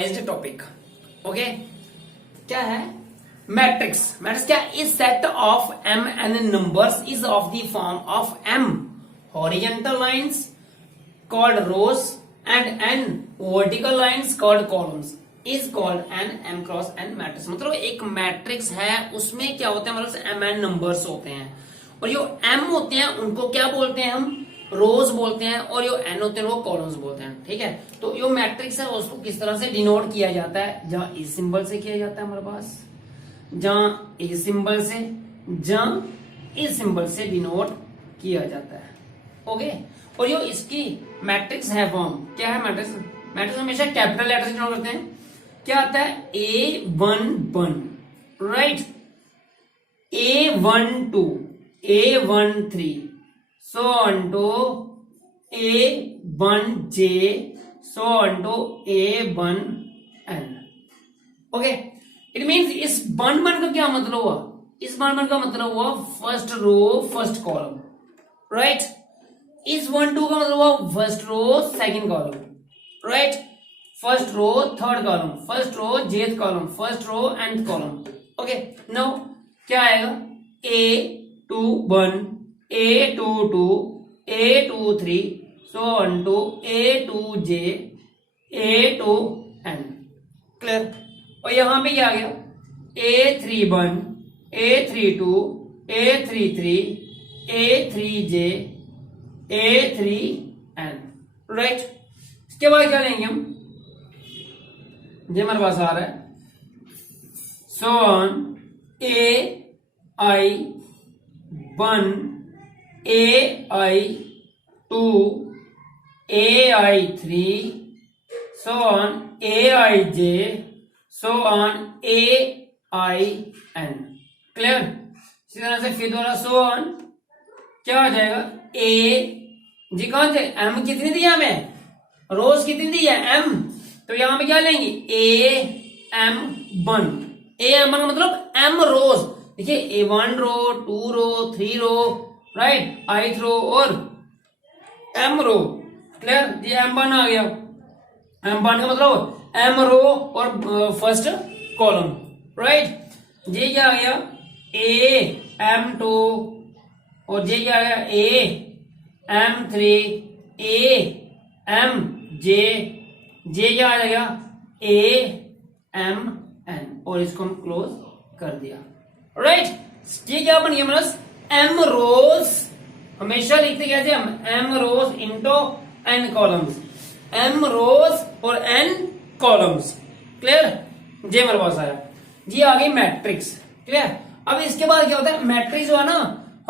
Topic okay. क्या है matrix? Matrix क्या? Is set of M N numbers is of the form of M horizontal lines called rows and N vertical lines called columns is called N M cross N matrix. मतलब एक matrix है, उसमें क्या होते हैं, मतलब M N numbers होते हैं, और जो एम होते हैं उनको क्या बोलते हैं हम? रोज बोलते हैं, और जो एन होते हैं वो कॉलम्स बोलते हैं। ठीक है, तो जो मैट्रिक्स है उसको किस तरह से डिनोट किया जाता है? जहां इस सिंबल से किया जाता है हमारे पास, जहां इस सिंबल से, जहां इस सिंबल से डिनोट किया जाता है। ओके, और जो इसकी मैट्रिक्स है फॉर्म, क्या है मैट्रिक्स? मैट्रिक्स हमेशा कैपिटल लेटर से डिनोट करते हैं। क्या आता है? A11 right, A12, A13 so on to A1J so on to A1N। Okay, it means इस वन का क्या मतलब हुआ? इस वन का मतलब हुआ first row first column right. इस 1-2 का मतलब हुआ first row second column right, first row third column, first row jth column, first row nth column. Okay, now क्या आएगा? A21, A22, A23 so on to A2J A2N। Clear? और यहां पे क्या आ गया? A31, A32, A33, A3J A3N right. इसके बाद क्या लेंगे हम? ये हमारे पास आ रहा है so on AI1, AI2, AI3 so on AIJ so on AIN। Clear? इसी तरह से फिर दोबारा so on क्या हो जाएगा? A जी कौन से M कितनी दी हमें? रोज कितनी दी है? M। तो यहां पे क्या लेंगे? AM1। AM1 का मतलब M रोज। देखिए A1 रो, 2 रो, 3 रो राइट, ith रो और M रो। क्लियर? ये M1 आ गया। M1 का मतलब M रो और फर्स्ट कॉलम राइट। ये क्या आ गया? AM2 और ये क्या आ गया? AM3 AMJ, जे क्या आ जाएगा? AMN, और इसको हम क्लोज कर दिया राइट। ये क्या बन गया हमारा? M रोज। हमेशा लिखते कैसे हम? M रोज इंटू N कॉलम्स, M रोज और N कॉलम्स। क्लियर? ये हमारे पास आया जी, आ गई मैट्रिक्स। क्लियर? अब इसके बाद क्या होता है? मैट्रिक्स हुआ ना,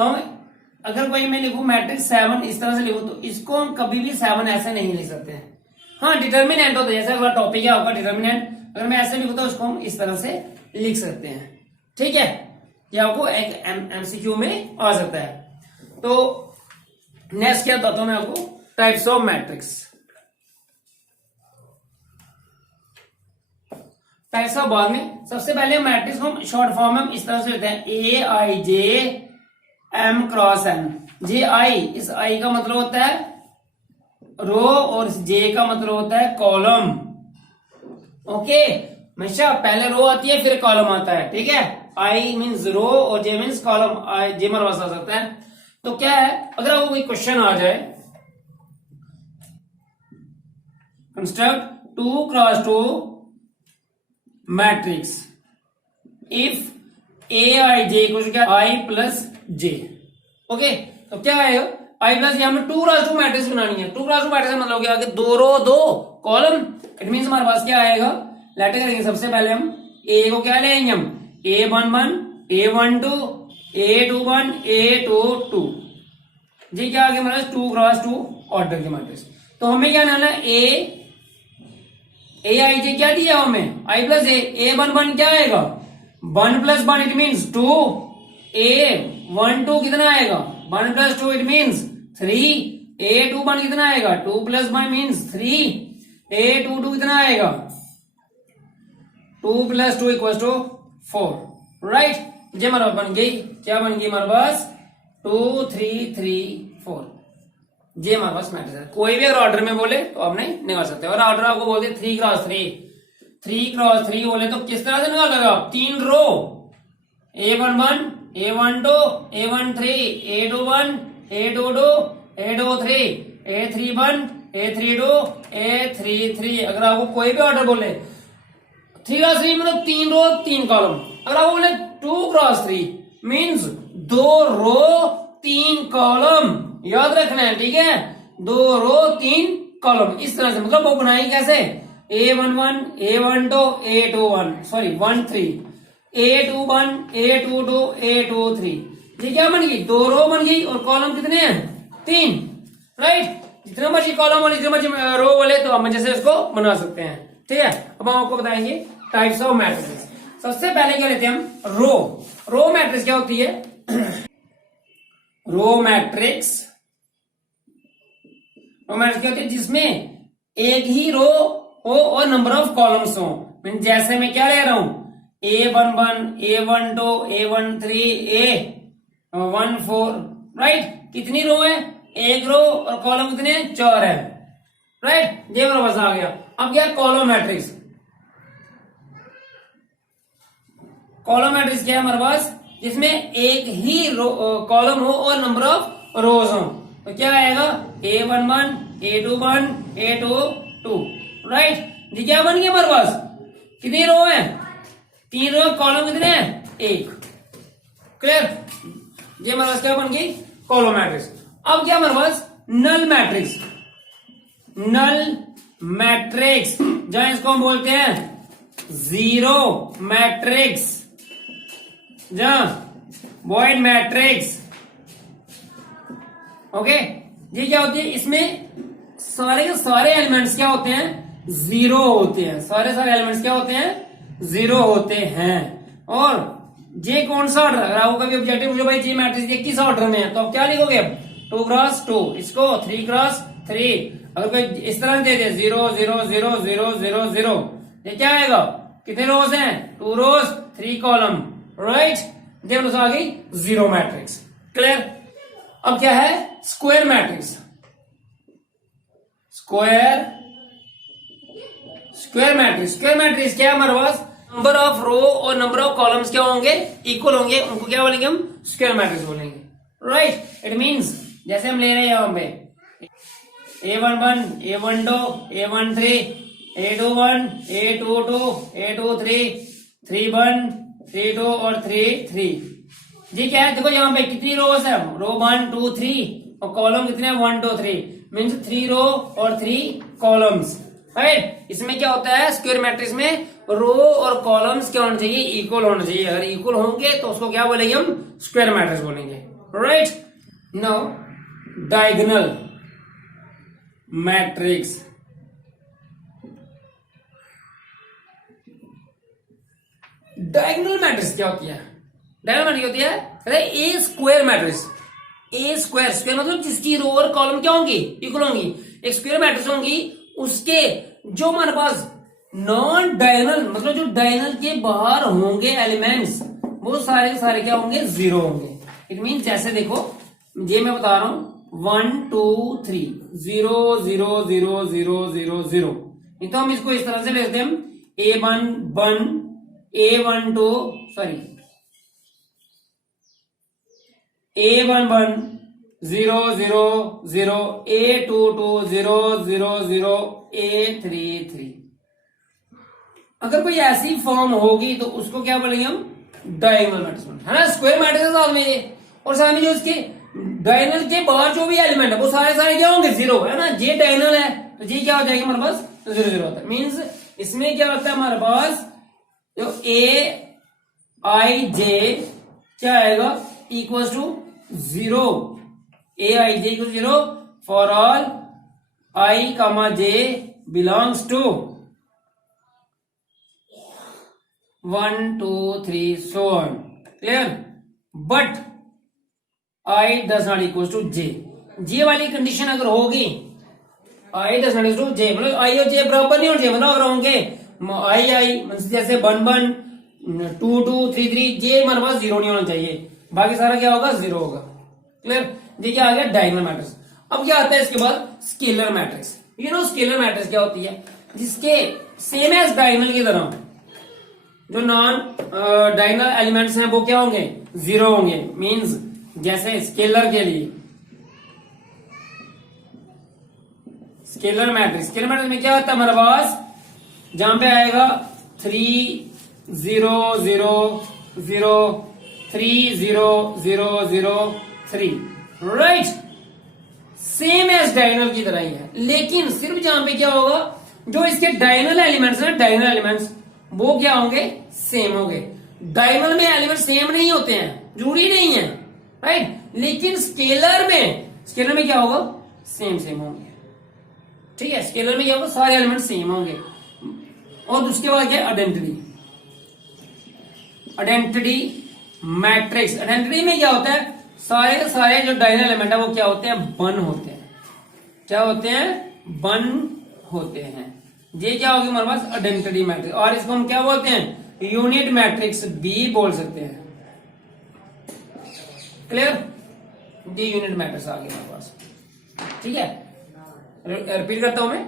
हम अगर कोई मैं लिखूं मैट्रिक्स 7 इस तरह से लिखूं तो इसको हम कभी भी 7 ऐसे नहीं लिख सकते हैं। हाँ, डिटर्मिनेंट होता है, जैसे अगला टॉपिक है आपका डिटर्मिनेंट, अगर मैं ऐसे लिखूं तो उसको हम इस तरह से लिख सकते हैं। ठीक है, ये आपको एक MCQ में आ सकता है। तो नेक्स्ट क्या बताता हूं मैं आपको? Types of matrix. Types of बाद में, सबसे पहले मैट्रिक्स को शॉर्ट फॉर्म में इस तरह से लिखते हैं AIJ M क्रॉस N। जे आई, इस आई का मतलब होता है रो और इस जे का मतलब होता है कॉलम। ओके, हमेशा पहले रो आती है फिर कॉलम आता है। ठीक है, आई मीन्स रो और जे मीन्स कॉलम। जे हमारे पास आ सकता है। तो क्या है, अगर आपको कोई क्वेश्चन आ जाए, construct 2x2 matrix if AIJ equal क्या? I plus J। ओके, तो क्या आएगा? I plus J। हमें 2x2 मैट्रिक्स बनानी है। 2x2 मैट्रिक्स का मतलब क्या? दो रो दो कॉलम। इट मीन्स हमारे पास क्या आएगा? लेटर करेंगे सबसे पहले हम A को क्या लेंगे हम? A11, A12, A21, A22। जी क्या आ गया हमारे 2x2 ऑर्डर के मैट्रिक्स। तो हमें क्या लेना है? AIJ क्या दिया हमें? I plus A। A11 क्या आएगा? 1 प्लस 1 इट मीन्स 2। A12 कितना आएगा? 1 प्लस 2 इट मीन्स 3। A21 कितना आएगा? 2 प्लस 1 मीन्स 3। A22 कितना आएगा? 2 प्लस 2 इक्वल टू 4 राइट। ये हमारे बन गई, क्या बन गई हमारे पास? 2 3 3 4। ये हमारे पास मैट्रिक्स है। कोई भी अगर ऑर्डर में बोले तो आप नहीं निकाल सकते। और ऑर्डर आपको बोलते 3x3 3x3 बोले तो किस तरह से निकालेगा? 3 रो, A11, A12, A13, A21, A22, A23, A31, A32, A33। अगर आपको कोई भी ऑर्डर बोले 3x3 मतलब 3 रो 3 कॉलम। अगर आपको बोले 2x3 मीन्स 2 रो 3 कॉलम। याद रखना है, ठीक है? 2 रो 3 कॉलम। इस तरह से मतलब वो बनाई कैसे? A11, A12, A21, sorry 13, A21, A22, A23। ये क्या बन गई? 2 रो बन गई और कॉलम कितने हैं? 3, राइट? जितने मर्जी कॉलम और जितने मर्जी रो बोले तो हम जैसे इसको बना सकते हैं, ठीक है? अब हम आपको बताएंगे टाइप्स ऑफ मैट्रिक्स। सबसे पहले क्या लेते हैं हम? रो। रो मैट्रिक्स क्या होती है? रो मैट्रिक्स क्या होती है? जिसमें एक ही रो हो और नंबर ऑफ कॉलम्स हो। जैसे मैं क्या ले रहा हूं? A11, A12, A13, A14, right? कितनी रो है? एक रो और कॉलम कितने? 4 है, राइट? ये मेरे पास आ गया। अब क्या? Column matrix. कॉलम मैट्रिक्स क्या है हमारे पास? जिसमें एक ही कॉलम हो और नंबर ऑफ रोज हो। तो क्या आएगा? A11, A21, A22, right? ये क्या बन गया हमारे पास? कितनी रो है? 3 रो, कॉलम कितने हैं? 1। क्लियर? ये हमारे पास क्या बन गई? Column matrix. अब क्या हमारे पास? Null matrix. नल मैट्रिक्स, जहां इसको हम बोलते हैं जीरो मैट्रिक्स, जहां वॉइड मैट्रिक्स। ओके, ये क्या होती है? इसमें सारे के सारे एलिमेंट्स क्या होते हैं? जीरो होते हैं। सारे एलिमेंट्स क्या होते हैं? जीरो होते हैं। और जे कौन सा ऑर्डर? अगर आपको कभी ऑब्जेक्टिव पूछो भाई जी मैट्रिक्स ये किस ऑर्डर में है, तो आप क्या लिखोगे? 2x2, इसको 3x3। अगर कोई इस तरह दे दे 0 0 0 0 0 0, ये क्या आएगा? कितने रोज हैं? 2 रोज 3 कॉलम, राइट? ये आ गई जीरो मैट्रिक्स। क्लियर? अब क्या है? Square matrix. स्क्वायर मैट्रिक्स क्या है हमारे पास? नंबर ऑफ रो और नंबर ऑफ कॉलम्स क्या होंगे? इक्वल होंगे। उनको क्या बोलेंगे हम? स्क्वायर मैट्रिक्स बोलेंगे, राइट? इट मींस जैसे हम ले रहे हैं यहां पे A11, A12, A13, A21, A22, A23, 31, 32 और 33। जी क्या है? देखो यहाँ पे कितनी रोज है? रो 1 2 3 और कॉलम कितने हैं? 1 2 3 मीन्स 3 रो और 3 कॉलम्स, राइट? इसमें क्या होता है? स्क्वायर मैट्रिक्स में रो और कॉलम्स क्या होना चाहिए? इक्वल होना चाहिए। अगर इक्वल होंगे तो उसको क्या बोलेंगे हम? स्क्वायर मैट्रिक्स बोलेंगे, right? Now diagonal matrix. Diagonal matrix क्या होती है? डायगोनल मैट्रिक्स होती है अरे ए स्क्वायर मैट्रिक्स। ए स्क्वायर मतलब जिसकी रो और कॉलम क्या होंगी? इक्वल होंगी। एक स्क्वायर मैट्रिक्स होंगी, उसके जो हमारे पास नॉन डायगोनल मतलब जो डायगोनल के बाहर होंगे एलिमेंट्स, वो सारे के सारे क्या होंगे? जीरो होंगे। इट मीन जैसे देखो ये मैं बता रहा हूं 1 2 3 0 0 0 0 0 0, तो हम इसको इस तरह से लिखते हैं A11 A12 sorry A11 0 0 0 A22 0 0 0 A33। अगर कोई ऐसी फॉर्म होगी तो उसको क्या बोलेंगे हम? डायगोनल मैट्रिक्स, है ना? स्क्वायर मैट्रिक्स साथ में ये, और साथ में जो इसके डायगोनल के बाहर जो भी एलिमेंट है वो सारे क्या होंगे? जीरो, है ना? ये डायगोनल है तो ये क्या हो जाएगा हमारे पास? 0 0 होता है। मीन्स इसमें क्या होता है हमारे पास? जो A I J क्या आएगा? Equal to 0। A I J equal 0 for all I, J belongs to 1 2 3 so on. Clear? But I does not equal to J। J वाली कंडीशन अगर होगी I does not equal to J, मतलब I और J बराबर नहीं होंगे। मतलब अगर होंगे I जैसे 1 1 2 2 3 3, J हमारे पास 0 नहीं होना चाहिए, बाकी सारा क्या होगा? 0 होगा। क्लियर? ये क्या आ गया? Diagonal matrix. अब क्या आता है इसके बाद? Scalar matrix. You know scalar matrix क्या होती है? जिसके सेम एज डायगोनल की तरह जो नॉन डायगोनल एलिमेंट्स हैं वो क्या होंगे, जीरो होंगे। मींस जैसे स्केलर के लिए स्केलर मैट्रिक्स में क्या होता है हमारे पास, जहां पे आएगा 3 0 0 0 3 0 0 0 3, राइट, सेम एज डायगोनल की तरह ही है। लेकिन सिर्फ जहां पे क्या होगा, जो इसके डायगोनल एलिमेंट्स हैं, डायगोनल एलिमेंट्स वो क्या होंगे, सेम होंगे। डायगोनल में एलिमेंट सेम नहीं होते हैं, जरूरी नहीं है, राइट। लेकिन स्केलर में क्या होगा, सेम होंगे, ठीक है। स्केलर में क्या होगा, सारे एलिमेंट सेम होंगे। और उसके बाद क्या, आइडेंटिटी मैट्रिक्स। आइडेंटिटी में क्या होता है, सारे के सारे जो डायगोनल एलिमेंट है वो क्या होते हैं, वन होते हैं। क्या होते हैं, वन होते हैं। ये क्या होगी हमारे पास, आइडेंटिटी मैट्रिक्स। और इसको हम क्या बोलते हैं, यूनिट मैट्रिक्स भी बोल सकते हैं। क्लियर, ये यूनिट मैट्रिक्स आ गया हमारे पास, ठीक है। रिपीट करता हूं मैं।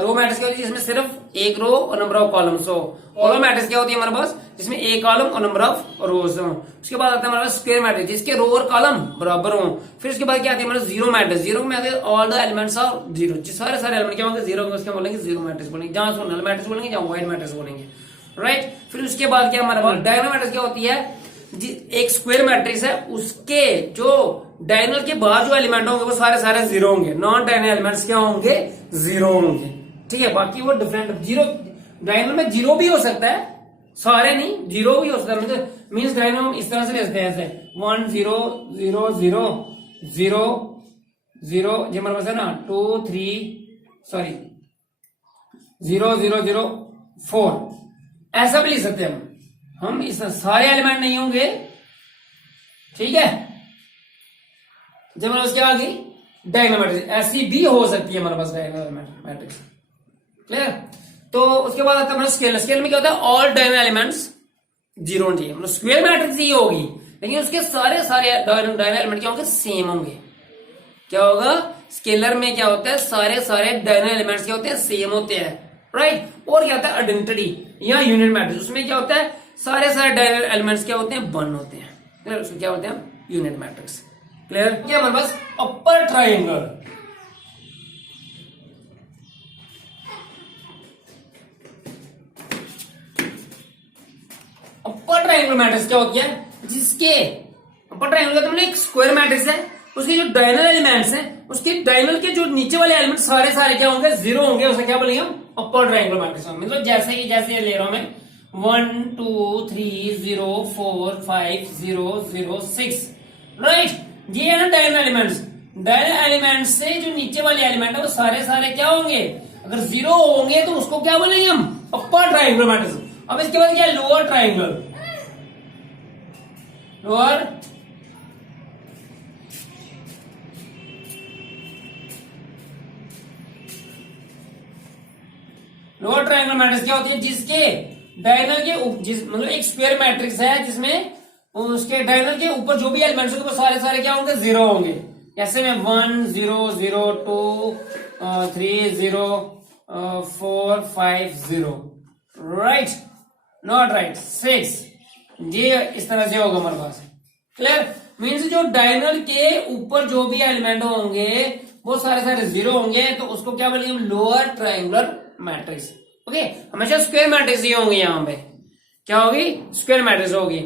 रो मैट्रिक्स क्या होती है, जिसमें सिर्फ एक रो और नंबर ऑफ कॉलम्स हो। कॉलम मैट्रिक्स क्या होती है हमारे पास, जिसमें एक कॉलम और नंबर ऑफ रोज हो। उसके बाद आता है हमारे पास स्क्वायर मैट्रिक्स, जिसके रो और कॉलम बराबर हो। फिर उसके बाद क्या आती है हमारे जीरो मैट्रिक्स। जीरो में आते हैं all the elements are zero, सारे एलिमेंट क्या होंगे, जीरो में, उसके बोलेंगे जीरो मैट्रिक्स बोलेंगे। जहां उसको नल मैट्रिक्स बोलेंगे, जहां वाइड मैट्रिक्स बोलेंगे, राइट। फिर उसके बाद क्या हमारे पास डायगोनल मैट्रिक्स क्या होती है, एक स्क्वायर मैट्रिक्स है, उसके जो डायगोनल के बाहर जो एलिमेंट होंगे वो सारे जीरो होंगे। नॉन डायगोनल एलिमेंट्स क्या होंगे, जीरो होंगे, ठीक है। बाकी वो डिफरेंट जीरो, डायगोनल में जीरो भी हो सकता है, सारे नहीं, जीरो भी हो सकता है। मीन्स डायगोनल हम इस तरह से लिखते हैं, ऐसे 1 0 0 0 0 0, ये हमारे पास है ना 2 3 सॉरी 0 0 0 4, ऐसा भी लिख सकते हैं हम इस सारे एलिमेंट नहीं होंगे, ठीक है। जब मैंने उसके आगे डायगोनल मैट्रिक्स ऐसी भी हो सकती है हमारे पास डायगोनल मैट्रिक्स, क्लियर। तो उसके बाद आता है स्केलर। स्केलर में क्या होता है, ऑल डायगोनल एलिमेंट्स जीरो होनी चाहिए, मतलब स्क्वायर मैट्रिक्स ही होगी, लेकिन उसके सारे डायगोनल एलिमेंट क्या होंगे, सेम होंगे। क्या होगा, स्केलर में क्या होता है, सारे डायगोनल एलिमेंट्स क्या होते हैं, सेम होते हैं, राइट। और क्या होता है आइडेंटिटी या यूनिट मैट्रिक्स, उसमें क्या होता है, सारे डायगोनल एलिमेंट्स क्या होते हैं, वन होते हैं, क्लियर। उसमें क्या होते हैं, यूनिट मैट्रिक्स, क्लियर। क्या हमारे पास upper triangle, upper triangle matrix क्या होती है, जिसके अपर ट्राइंगल का मतलब एक स्क्वायर मैट्रिक्स है, उसके जो डायगोनल एलिमेंट्स हैं, उसके डायगोनल के जो नीचे वाले एलिमेंट सारे क्या होंगे, जीरो होंगे। उसे क्या बोलेंगे हम, अपर ट्राइंगल मैट्रिक्स। मतलब जैसे ले रहा हूं मैं 1 2 3 0 4 5 0 0 6, राइट। ये है ना डायगोनल एलिमेंट्स। डायगोनल एलिमेंट्स से जो नीचे वाले एलिमेंट है वो सारे क्या होंगे, अगर जीरो होंगे तो उसको क्या बोलेंगे हम, अपर ट्राइंगल मैट्रिक्स। अब इसके बाद क्या है, lower triangle. Lower triangle matrix क्या होती है, जिसके डायगोनल के मतलब एक स्क्वायर मैट्रिक्स है, जिसमें उसके डायगोनल के ऊपर जो भी एलिमेंट्स होंगे वो सारे क्या होंगे, जीरो होंगे। जैसे में 1 0 0 2 3 0 4 5 0, राइट, नॉट राइट 6, ये इस तरह से होगा हमारे पास, क्लियर। मीन्स जो डायगोनल के ऊपर जो भी एलिमेंट होंगे वो सारे जीरो होंगे, तो उसको क्या बोलेंगे हम, लोअर ट्राइंगुलर मैट्रिक्स, ओके। हमेशा स्क्वायर मैट्रिक्स ही होंगे, यहां पे क्या होगी, स्क्वायर मैट्रिक्स होगी।